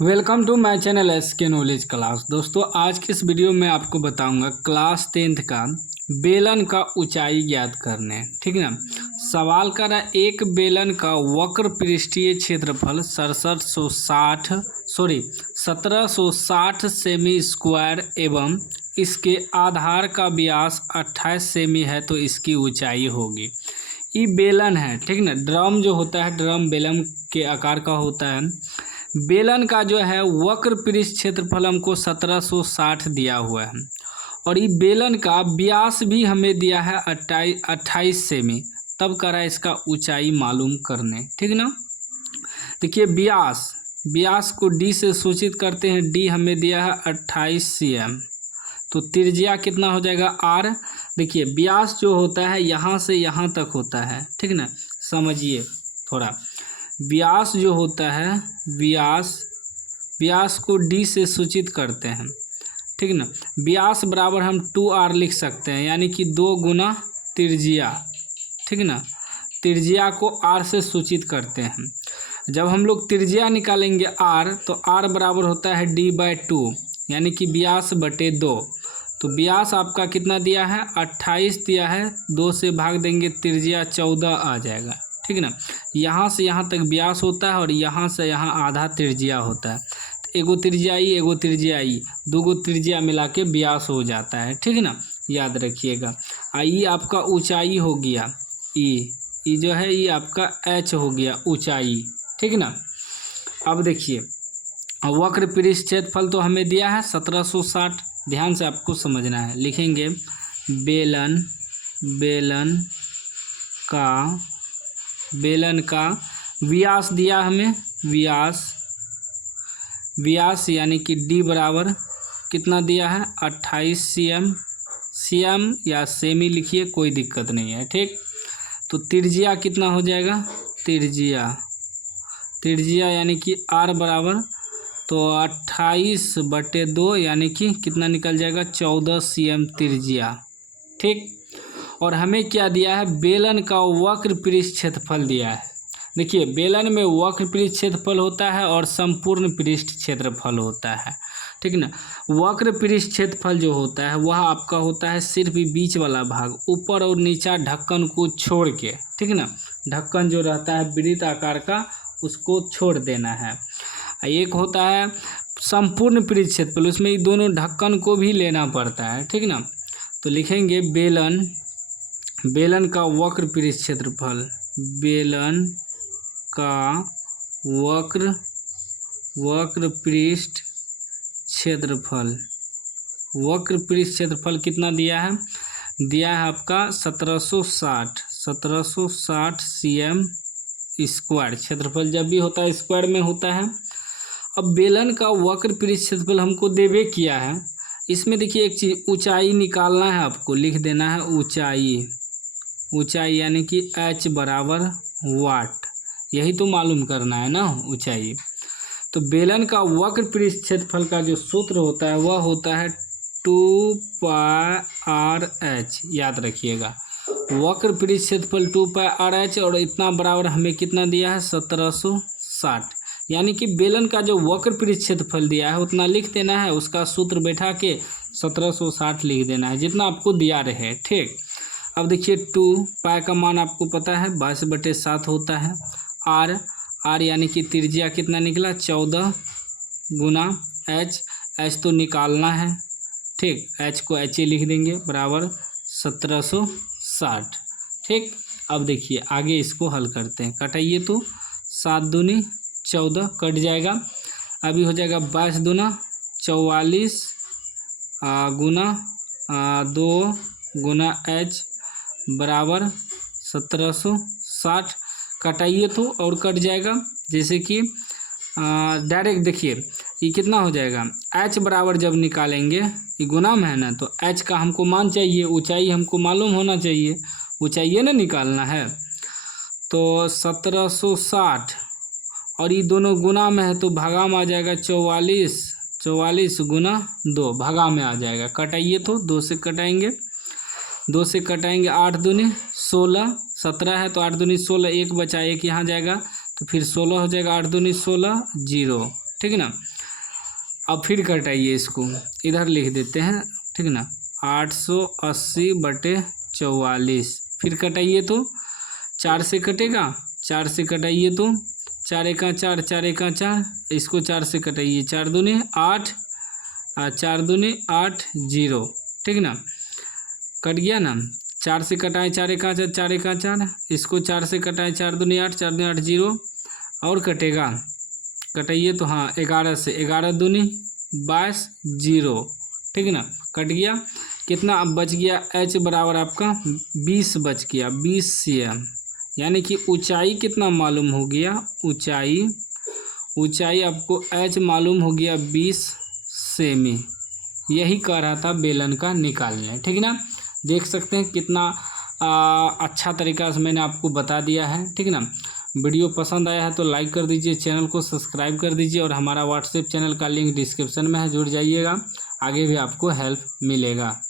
Welcome to my channel SK knowledge class. दोस्तों आज के इस वीडियो में आपको बताऊंगा क्लास 10th का बेलन का ऊंचाई ज्ञात करने। ठीक है ना। सवाल कर रहा है एक बेलन का वक्र पृष्ठीय क्षेत्रफल 1760 सेमी स्क्वायर एवं इसके आधार का व्यास 28 सेमी है तो इसकी ऊंचाई होगी। ये बेलन है, ठीक ना। ड्रम जो होता है, ड्रम बेलन के आकार का होता है। बेलन का जो है वक्र पृष्ठ क्षेत्रफल हमको 1760 दिया हुआ है और ये बेलन का व्यास भी हमें दिया है 28 सेमी। तब करा इसका ऊंचाई मालूम करने। ठीक ना। देखिए व्यास को डी से सूचित करते हैं। डी हमें दिया है 28 cm। तो त्रिज्या कितना हो जाएगा r। देखिए व्यास जो होता है यहाँ से यहाँ तक होता है, ठीक ना। समझिए थोड़ा, व्यास जो होता है व्यास को d से सूचित करते हैं, ठीक ना। व्यास बराबर हम 2r लिख सकते हैं, यानी कि 2 गुना त्रिज्या, ठीक ना। त्रिज्या को r से सूचित करते हैं। जब हम लोग त्रिज्या निकालेंगे r, तो r बराबर होता है d/2, यानी कि व्यास बटे 2। तो व्यास आपका कितना दिया है 28 दिया है, 2 से भाग देंगे त्रिज्या 14 आ जाएगा, ठीक ना। यहाँ से यहाँ तक व्यास होता है और यहाँ से यहाँ आधा त्रिज्या होता है। तो एगो त्रिज्या आई, दो त्रिज्या मिला के व्यास हो जाता है, ठीक ना। याद रखिएगा। ये आपका ऊंचाई हो गया, ई जो है ये आपका h हो गया ऊंचाई, ठीक ना। अब देखिए वक्र पृष्ठ क्षेत्रफल तो हमें दिया है 1760। ध्यान से आपको समझना है। लिखेंगे बेलन का व्यास दिया हमें, व्यास यानी कि d बराबर कितना दिया है 28 cm या सेमी लिखिए, कोई दिक्कत नहीं है, ठीक। तो त्रिज्या कितना हो जाएगा, त्रिज्या यानी कि r बराबर तो 28/2 यानी कि कितना निकल जाएगा 14 cm त्रिज्या, ठीक। और हमें क्या दिया है, बेलन का वक्र पृष्ठ क्षेत्रफल दिया है। देखिए बेलन में वक्र पृष्ठ क्षेत्रफल होता है और संपूर्ण पृष्ठ क्षेत्रफल होता है, ठीक ना। वक्र पृष्ठ क्षेत्रफल जो होता है वह आपका होता है सिर्फ बीच वाला भाग, ऊपर और नीचा ढक्कन को छोड़ के, ठीक ना। ढक्कन जो रहता है वृत्त आकार का उसको छोड़ देना है। एक होता है संपूर्ण पृष्ठ क्षेत्रफल, उसमें ये दोनों ढक्कन को भी लेना पड़ता है, ठीक ना। तो लिखेंगे बेलन का वक्र पृष्ठ क्षेत्रफल, बेलन का वक्र पृष्ठ क्षेत्रफल कितना दिया है आपका 1760 cm स्क्वायर। क्षेत्रफल जब भी होता है स्क्वायर में होता है। अब बेलन का वक्र पृष्ठ क्षेत्रफल हमको देवे किया है। इसमें देखिए एक चीज़ ऊंचाई निकालना है, आपको लिख देना है ऊंचाई यानी कि h बराबर वाट, यही तो मालूम करना है ना ऊंचाई। तो बेलन का वक्र पृष्ठ क्षेत्रफल का जो सूत्र होता है वह होता है 2πr/h। याद रखिएगा वक्र पृष्ठ क्षेत्रफल 2πr/h और इतना बराबर हमें कितना दिया है 1760। यानी कि बेलन का जो वक्र पृष्ठ क्षेत्रफल दिया है उतना लिख देना है, उसका सूत्र बैठा के 1760 लिख देना है जितना आपको दिया रहे, ठीक। अब देखिए 2π का मान आपको पता है 22/7 होता है। r यानी कि त्रिज्या कितना निकला 14 गुना h तो निकालना है, ठीक। h को h लिख देंगे बराबर 1760, ठीक। अब देखिए आगे इसको हल करते हैं। कटाइए तो 7 दूनी 14 कट जाएगा। अभी हो जाएगा 22 दूना 44 गुना 2 गुना h बराबर 1760। कटाइए तो और कट जाएगा। जैसे कि डायरेक्ट देखिए ये कितना हो जाएगा, h बराबर जब निकालेंगे, ये गुना में है ना, तो h का हमको मान चाहिए, ऊंचाई हमको मालूम होना चाहिए, ऊंचाई ना निकालना है। तो 1760 और ये दोनों गुना में है तो भागा में आ जाएगा 44 गुना 2 भागा में आ जाएगा। कटाइए तो 2 से कटाएंगे, 8 दूनी 16, 17 है तो 8 दूनी 16, 1 बचा 1 यहाँ जाएगा तो फिर 16 हो जाएगा, 8 दूनी 16 0, ठीक ना। अब फिर कटाइए इसको, इधर लिख देते हैं, ठीक ना। 880/44 फिर कटाइए तो 4 से कटेगा, 4 से कटाइए तो 4 एका 4, 4 एका 4, इसको 4 से कटाइए, 4 दूनी 8, 4 दूनी 8, 0, ठीक ना। कट गया ना। 4 से कटाएँ 4 एका 4, 4 एका 4, इसको 4 से कटाएँ 4 दूनी 8, 4 दूनी 8, 0, और कटेगा, कटाइए तो हाँ 11 से, 11 दूनी 22, 0, ठीक ना। कट गया, कितना अब बच गया, h बराबर आपका 20 बच गया, 20 cm, यानी कि ऊंचाई कितना मालूम हो गया, ऊंचाई आपको h मालूम हो गया 20 सेमी। यही कह रहा था बेलन का निकालने, ठीक ना। देख सकते हैं कितना अच्छा तरीका से मैंने आपको बता दिया है, ठीक ना। वीडियो पसंद आया है तो लाइक कर दीजिए, चैनल को सब्सक्राइब कर दीजिए, और हमारा व्हाट्सएप चैनल का लिंक डिस्क्रिप्शन में है, जुड़ जाइएगा, आगे भी आपको हेल्प मिलेगा।